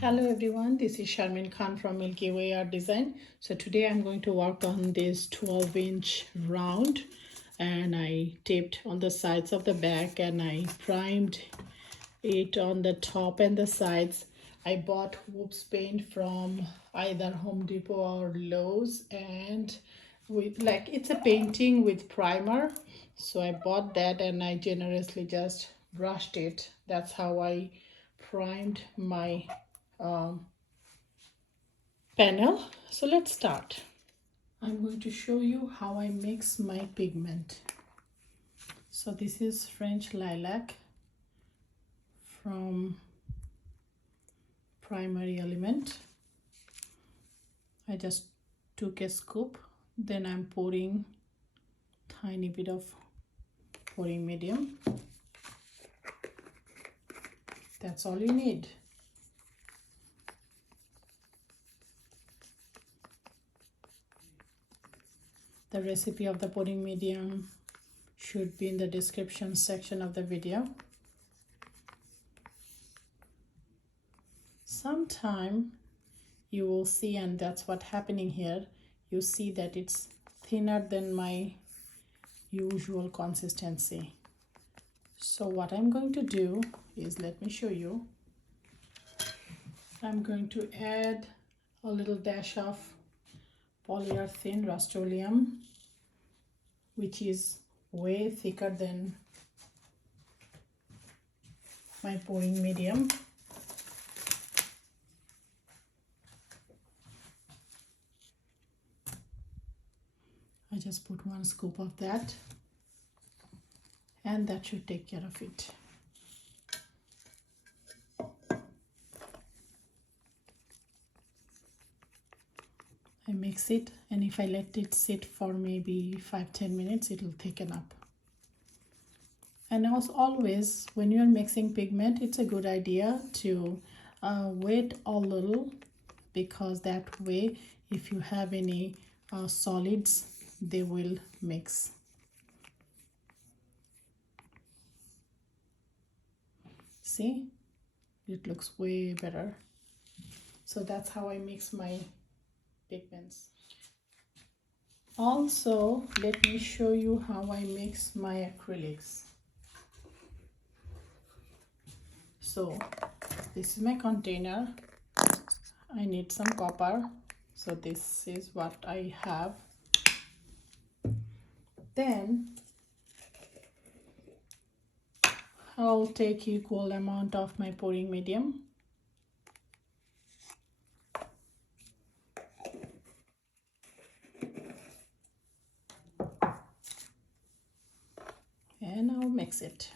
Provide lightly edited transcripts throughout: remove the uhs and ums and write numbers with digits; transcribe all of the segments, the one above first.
Hello everyone, this is Sharmin Khan from Milky Way Art Design. So today I'm going to work on this 12-inch round, and I taped on the sides of the back and I primed it on the top and the sides. I bought Whoops paint from either Home Depot or Lowe's, and it's a painting with primer. So I bought that and I generously just brushed it. That's how I primed my panel. So let's start. I'm going to show you how I mix my pigment. So this is French Lilac from Primary Element. I just took a scoop, then I'm pouring tiny bit of pouring medium. That's all you need. The recipe of the pouring medium should be in the description section of the video. Sometime you will see, and that's what's happening here, you see that it's thinner than my usual consistency. So what I'm going to do is, let me show you. I'm going to add a little dash of polyurethane Rust-Oleum, which is way thicker than my pouring medium. I just put 1 scoop of that, and that should take care of it. I mix it, and if I let it sit for maybe 5-10 minutes, it will thicken up. And also, always when you're mixing pigment, it's a good idea to wait a little, because that way if you have any solids, they will mix. See, it looks way better. So that's how I mix my pigments. Also, let me show you how I mix my acrylics. So this is my container. I need some copper, so this is what I have. Then I'll take equal amount of my pouring medium. And I'll mix it.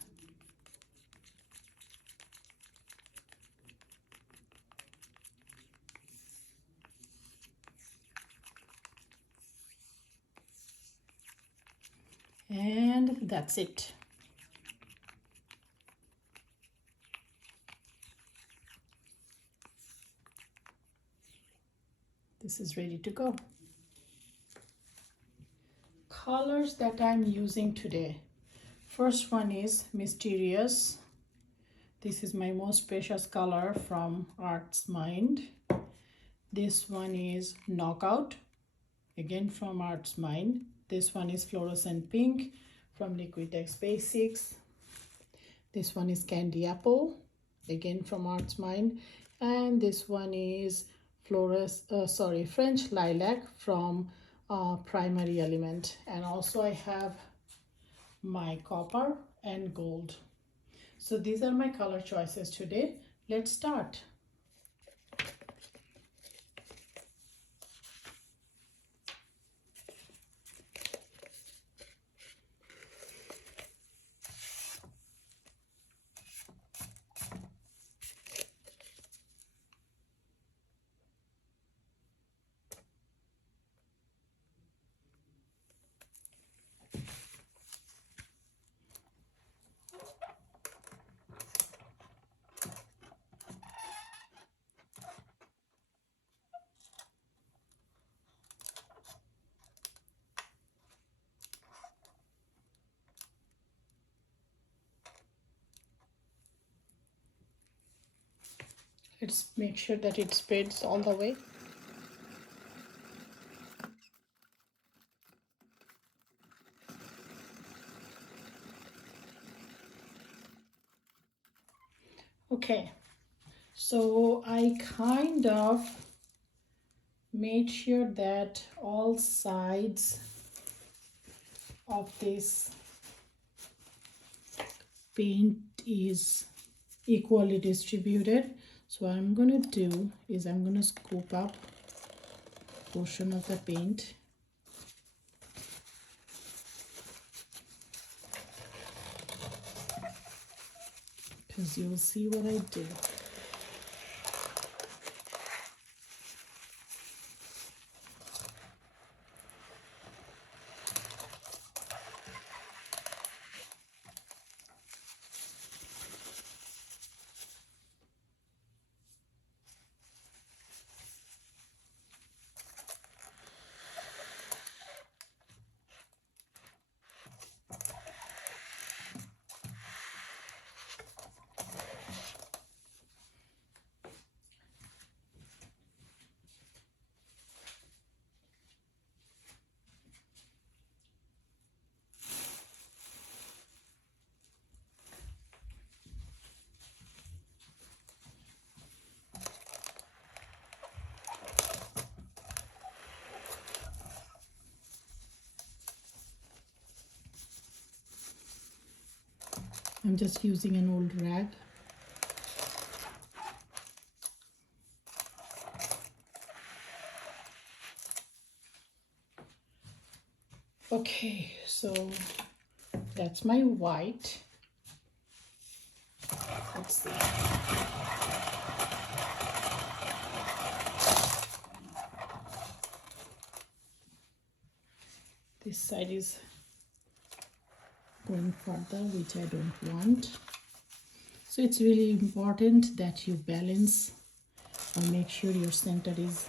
And that's it. This is ready to go. Colors that I'm using today. First one is Mysterious. This is my most precious color from Arts Mind. This one is Knockout, again from Arts Mind. This one is Fluorescent Pink from Liquitex Basics. This one is Candy Apple, again from Arts Mind. And this one is French Lilac from Primary Element. And also I have my copper and gold. So these are my color choices today. Let's start. Let's make sure that it spreads all the way. Okay, so I kind of made sure that all sides of this paint is equally distributed. So what I'm gonna do is I'm gonna scoop up a portion of the paint. Because you'll see what I do. I'm just using an old rag. Okay, so that's my white. Let's see. This side is going further, which I don't want. So it's really important that you balance or make sure your center is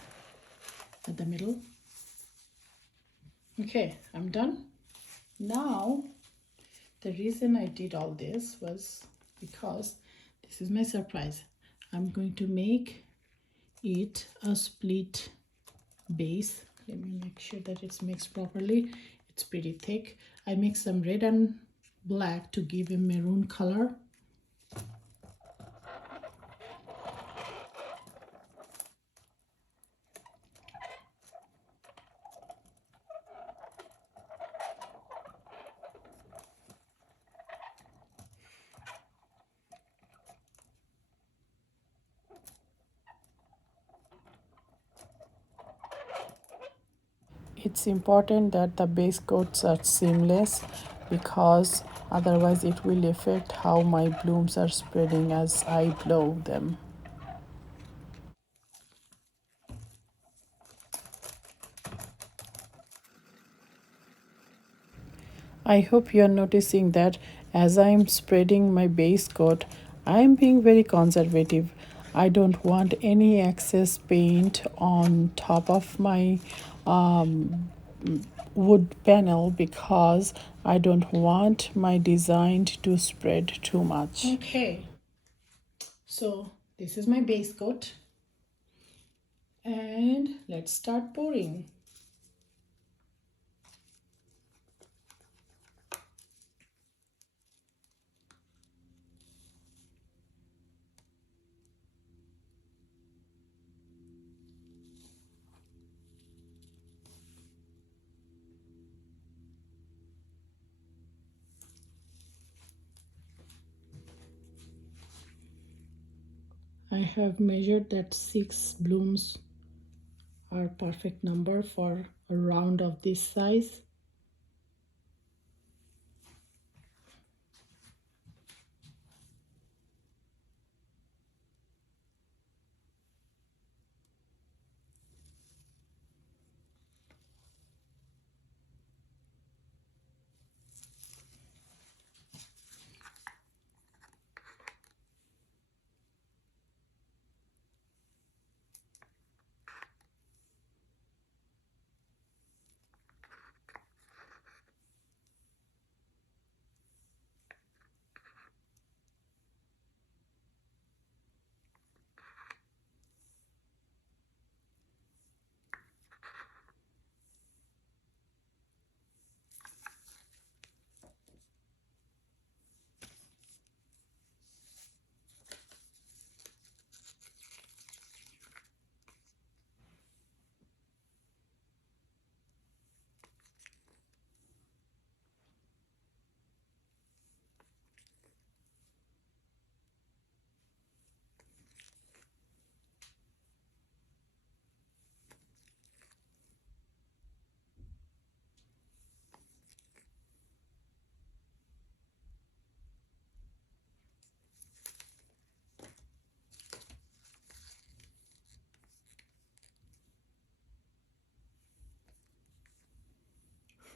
at the middle. Okay, I'm done. Now, the reason I did all this was because this is my surprise. I'm going to make it a split base. Let me make sure that it's mixed properly. It's pretty thick. I mixed some red and black to give a maroon color. It's important that the base coats are seamless because otherwise it will affect how my blooms are spreading as I blow them. I hope you are noticing that as I am spreading my base coat, I am being very conservative. I don't want any excess paint on top of my wood panel because I don't want my design to spread too much. Okay, so this is my base coat and let's start pouring. I have measured that 6 blooms are perfect number for a round of this size.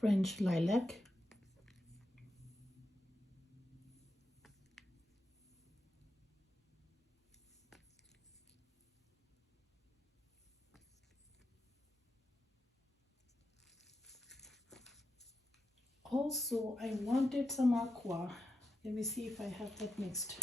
French lilac. Also, I wanted some aqua. Let me see if I have that mixed.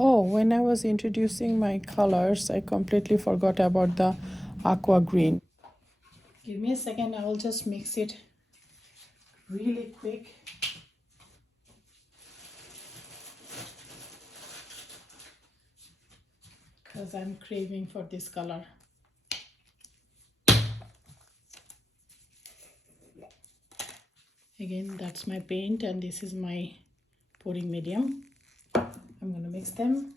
Oh, when I was introducing my colors, I completely forgot about the aqua green. Give me a second, I will just mix it really quick. Because I'm craving for this color. Again, that's my paint and this is my pouring medium. I'm gonna mix them.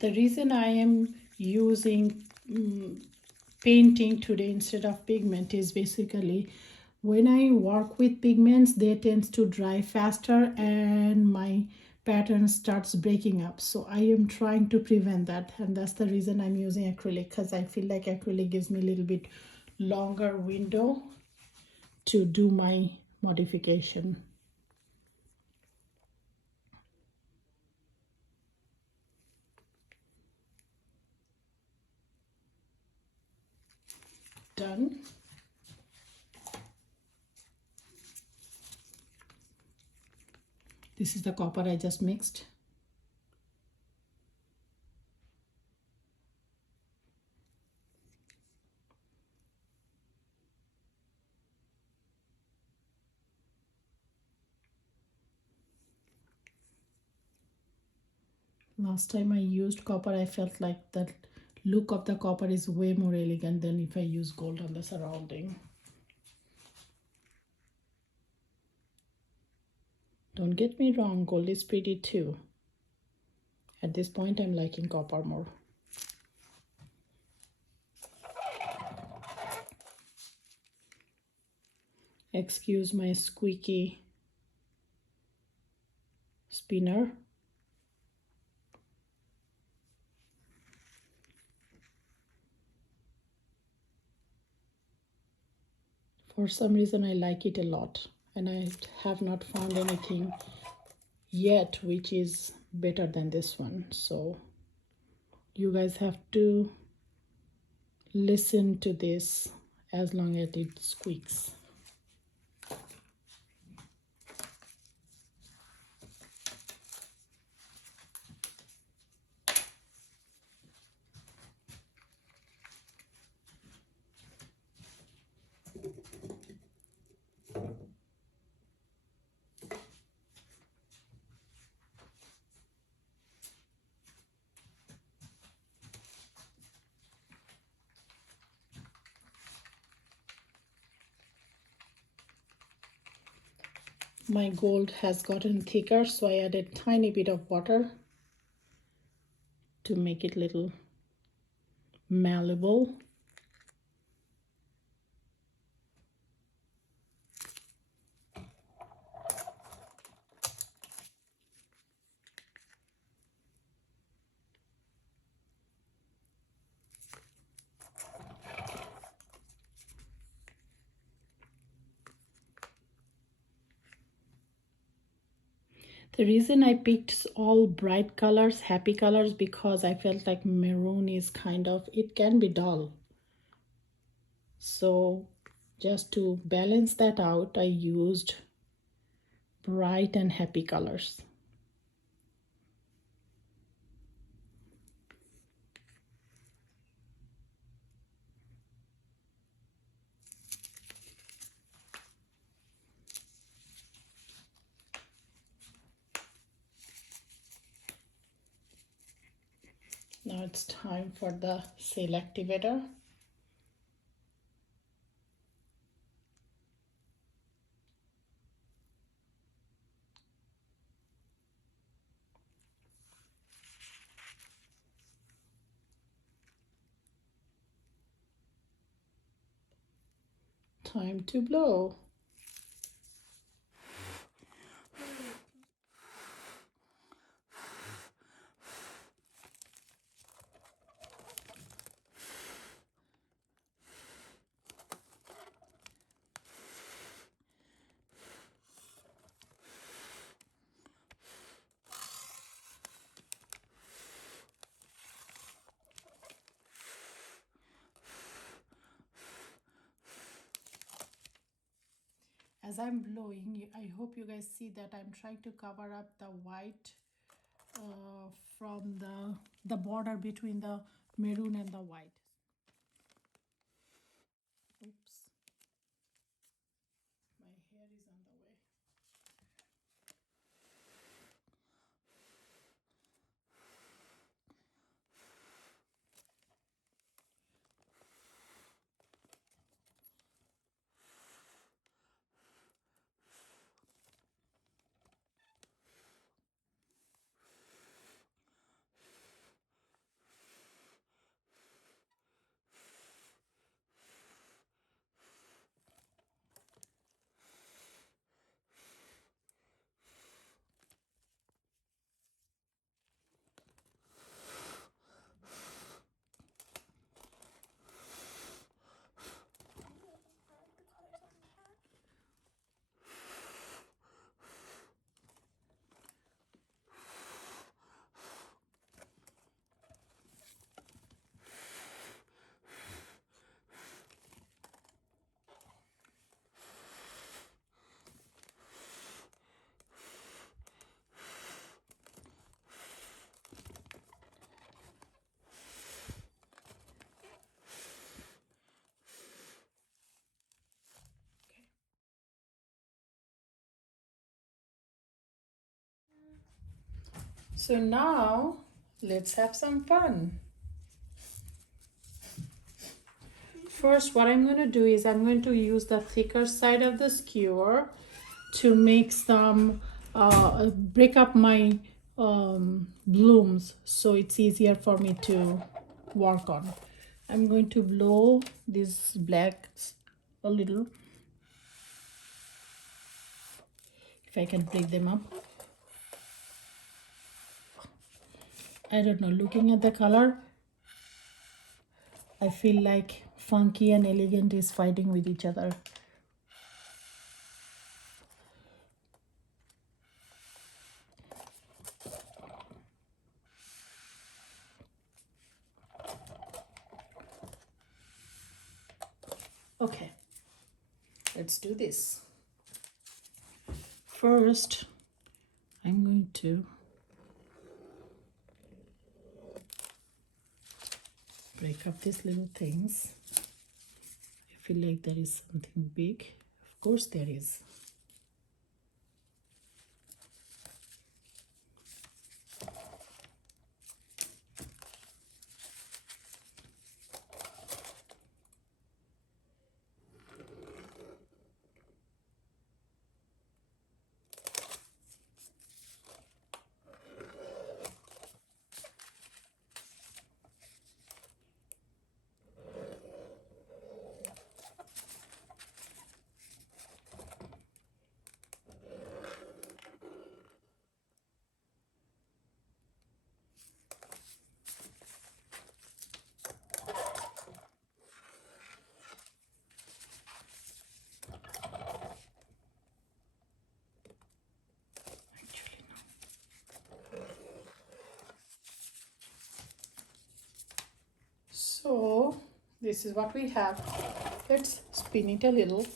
The reason I am using painting today instead of pigment is basically when I work with pigments, they tend to dry faster and my pattern starts breaking up. So I am trying to prevent that, and that's the reason I'm using acrylic, because I feel like acrylic gives me a little bit longer window to do my modification. Done. This is the copper I just mixed. Last time I used copper, I felt like the look of the copper is way more elegant than if I use gold on the surrounding. Don't get me wrong, gold is pretty too. At this point, I'm liking copper more. Excuse my squeaky spinner. For some reason, I like it a lot, and I have not found anything yet which is better than this one. So you guys have to listen to this as long as it squeaks. My gold has gotten thicker, so I added tiny bit of water to make it little malleable. The reason I picked all bright colors, happy colors, because I felt like maroon is kind of, it can be dull. So just to balance that out, I used bright and happy colors. Now it's time for the sail activator. Time to blow. As I'm blowing, I hope you guys see that I'm trying to cover up the white from the border between the maroon and the white. Oops, my hair is on the way. So now let's have some fun. First, what I'm going to do is I'm going to use the thicker side of the skewer to make some, break up my blooms so it's easier for me to work on. I'm going to blow these blacks a little, if I can break them up. I don't know, looking at the color, I feel like funky and elegant is fighting with each other. Okay, let's do this. First, I'm going to break up these little things. I feel like there is something big. Of course there is. So this is what we have. Let's spin it a little.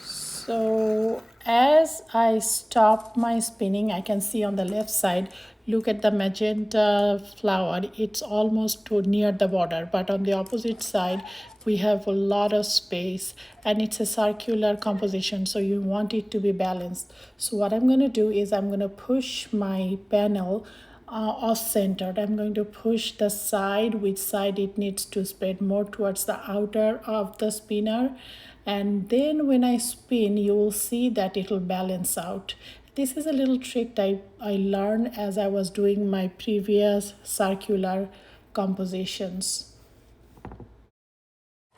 So as I stop my spinning, I can see on the left side, look at the magenta flower. It's almost to near the border, but on the opposite side, we have a lot of space and it's a circular composition. So you want it to be balanced. So what I'm going to do is I'm going to push my panel off-centered. I'm going to push the side, which side it needs to spread more towards the outer of the spinner. And then when I spin, you will see that it will balance out. This is a little trick that I learned as I was doing my previous circular compositions.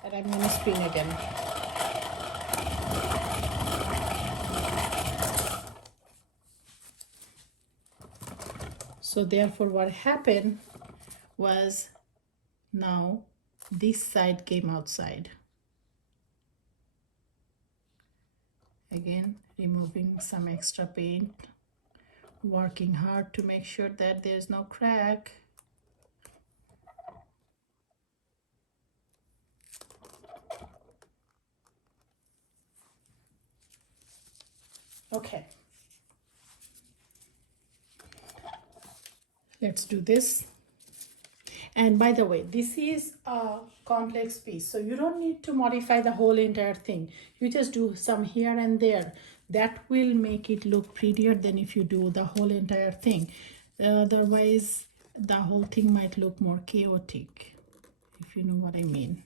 And I'm going to spin again. So therefore what happened was now this side came outside. Again, removing some extra paint, working hard to make sure that there's no crack. Okay. Let's do this. And by the way, this is a complex piece, so you don't need to modify the whole entire thing. You just do some here and there. That will make it look prettier than if you do the whole entire thing. Otherwise, the whole thing might look more chaotic, if you know what I mean.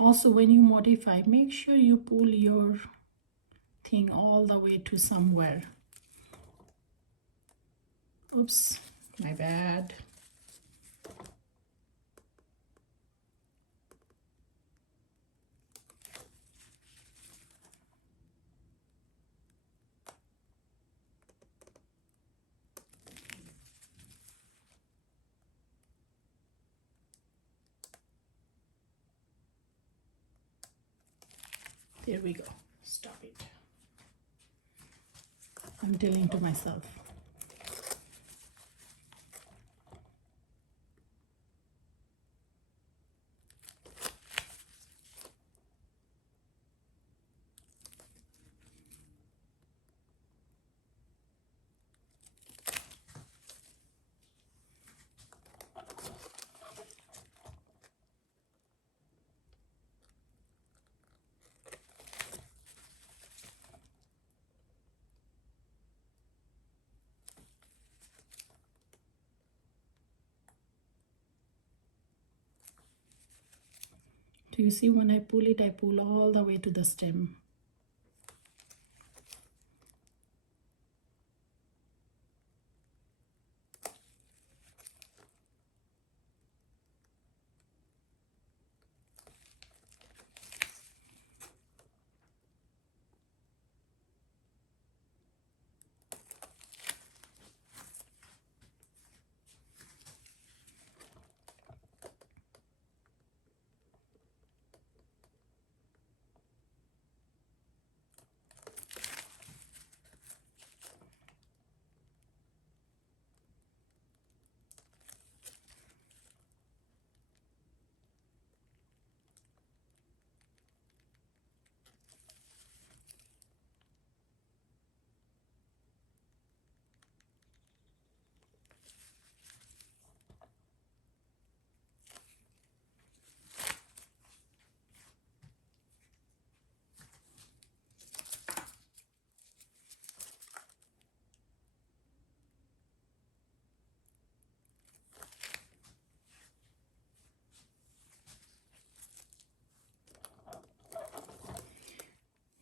Also, when you modify, make sure you pull your thing all the way to somewhere. Oops, my bad. There we go. Stop it. I'm telling to myself. Do you see when I pull all the way to the stem.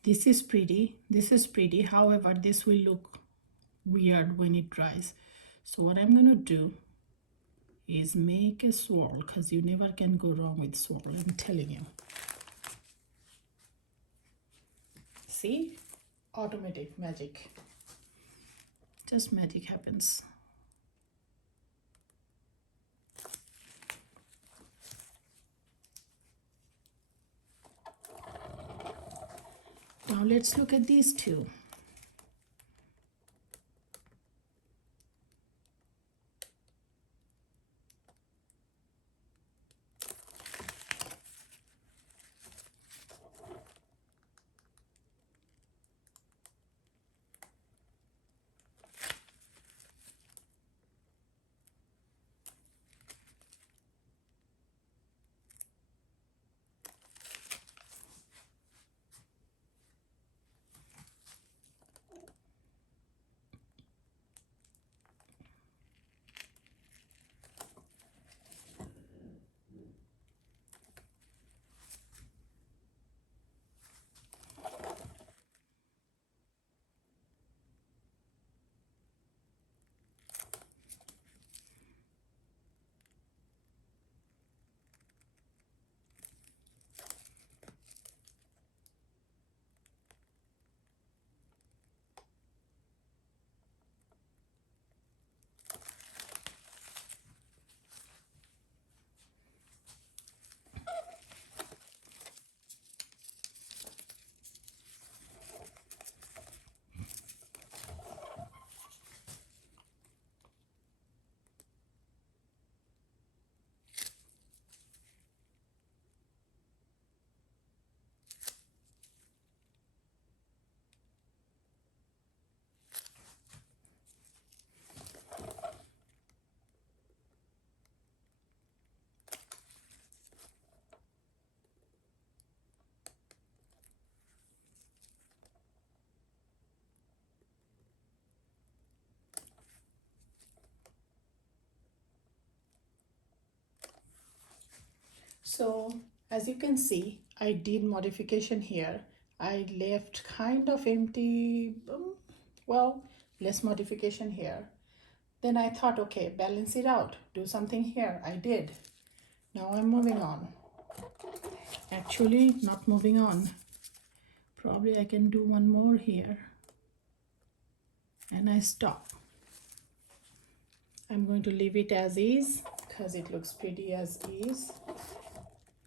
This is pretty, however this will look weird when it dries. So what I'm going to do is make a swirl, because you never can go wrong with swirl, I'm telling you. See, automatic magic, just magic happens. Now let's look at these two. So as you can see, I did modification here. I left kind of empty, well, less modification here. Then I thought, okay, balance it out, do something here. I did. Now I'm moving on. Actually, not moving on. Probably I can do one more here. And I stop. I'm going to leave it as is because it looks pretty as is.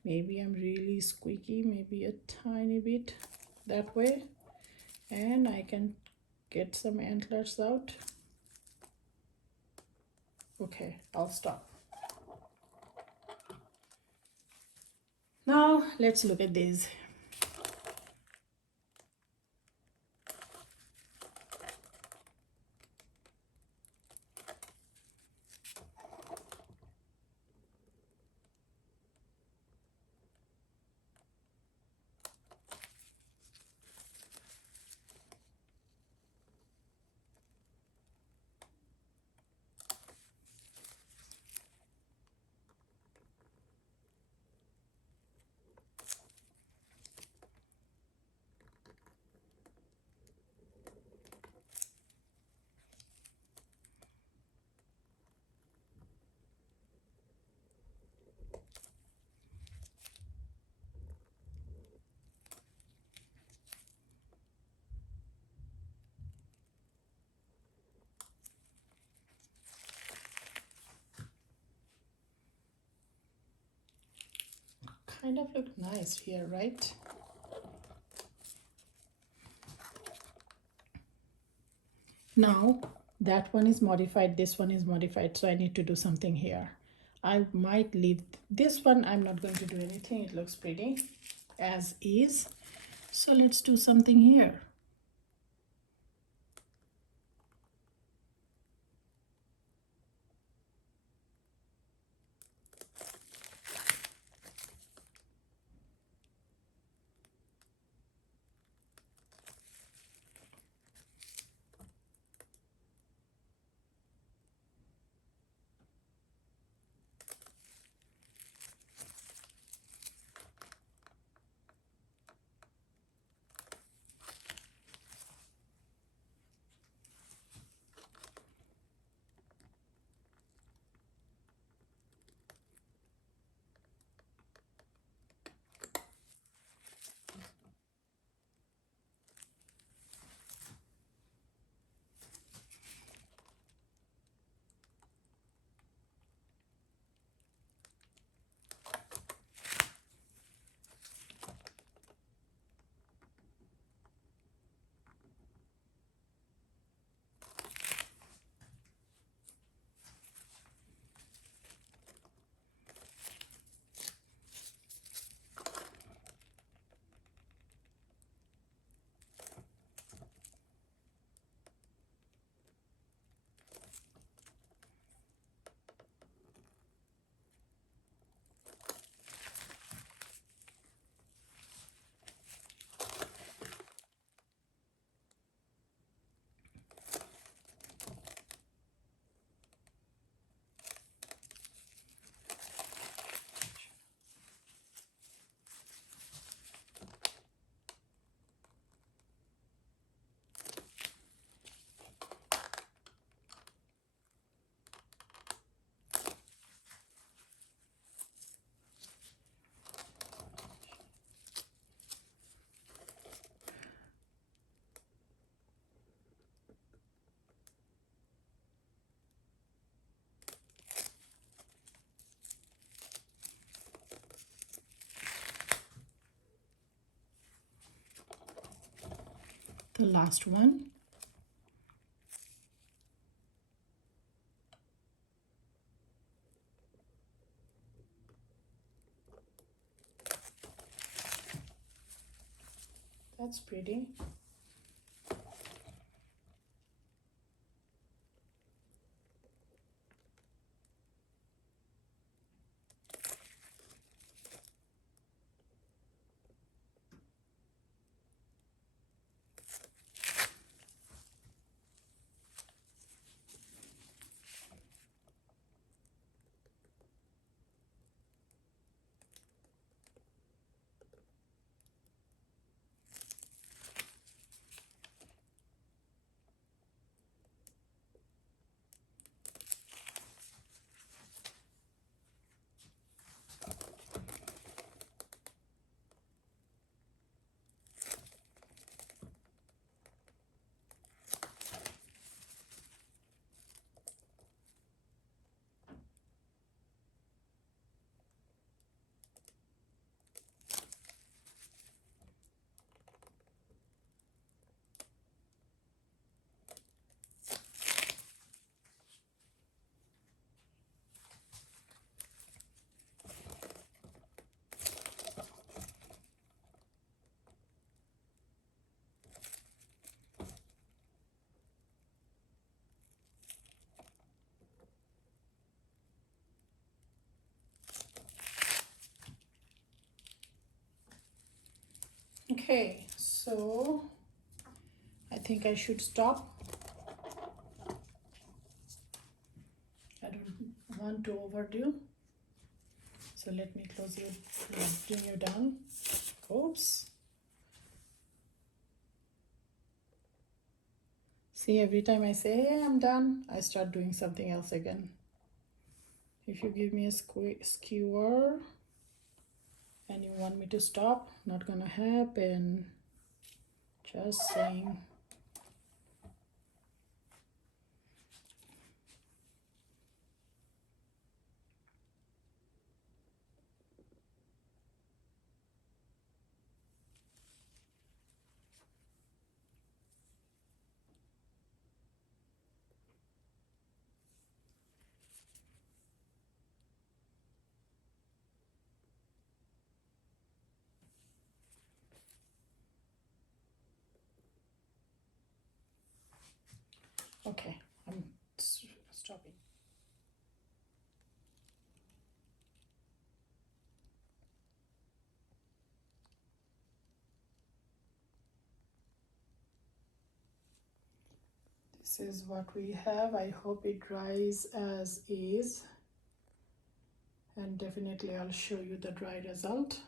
Maybe I'm really squeaky, maybe a tiny bit that way. And I can get some antlers out. Okay, I'll stop. Now let's look at these. Kind of look nice here, right? Now that one is modified, this one is modified, so I need to do something here. I might leave this one. I'm not going to do anything. It looks pretty as is. So let's do something here. the last one. That's pretty. Okay, so I think I should stop. I don't want to overdo. So let me close you, bring you down. Oops. See, every time I say, hey, I'm done, I start doing something else again. If you give me a skewer and you want me to stop, not gonna happen. Just saying. Okay, I'm stopping. This is what we have. I hope it dries as is, and definitely I'll show you the dry result.